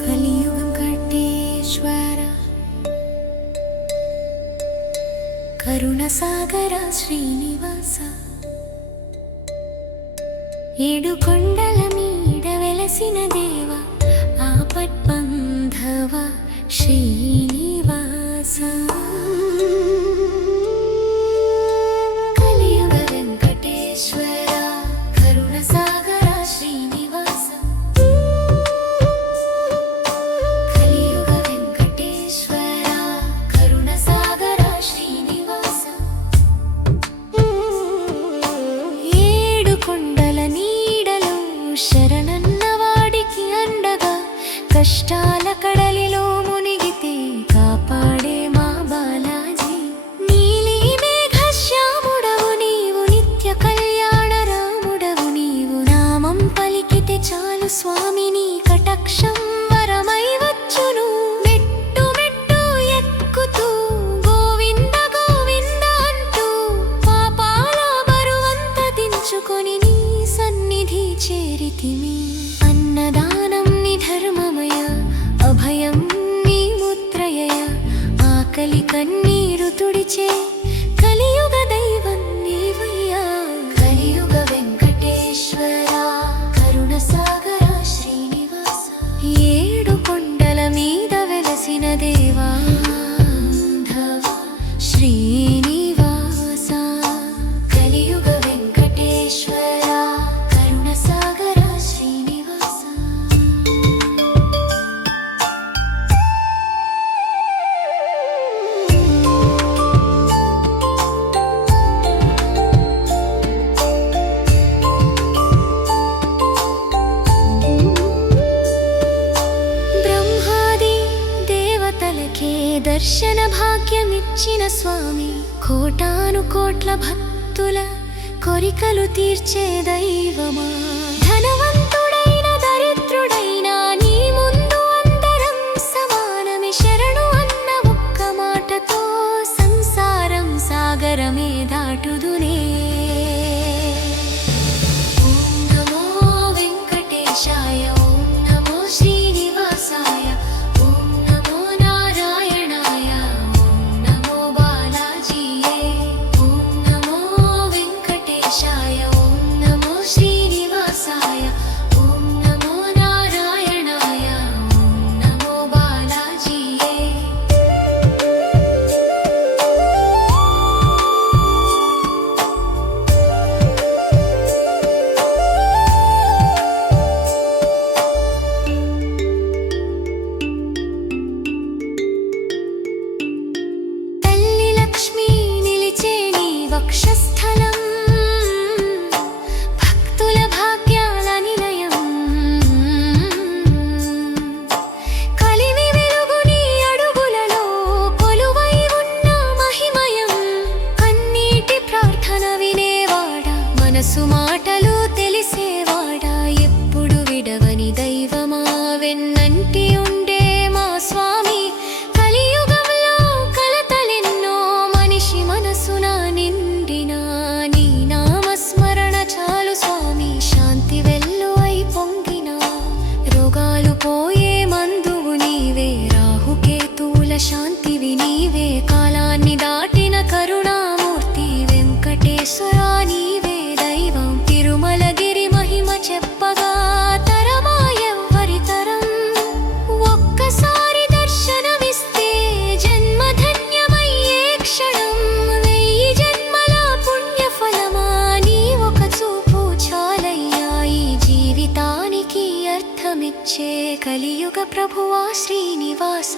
కలియుగం కట్టేశ్వర కరుణసాగర శ్రీనివాస ఏడు కొండల మీద వెలసిన దేవ ఆపత్బంధవ శ్రీనివాస కష్టాల కడలిలో 情 కోటాను కోట్ల భక్తుల కొరికలు తీర్చే దైవమా? శాంతివి నీవే కాలాన్ని దాటిన కరుణామూర్తి వెంకటేశ్వర నీవే. దైవం తిరుమలగిరి మహిమ చెప్పగా తరమా ఎవ్వరి ఒక్కసారి దర్శనమిస్తే జన్మధన్యమయ్యే క్షణం. వెయ్యి జన్మల పుణ్యఫలమా ఒక చూపు. జీవితానికి అర్థమిచ్చే కలియుగ ప్రభువా శ్రీనివాస.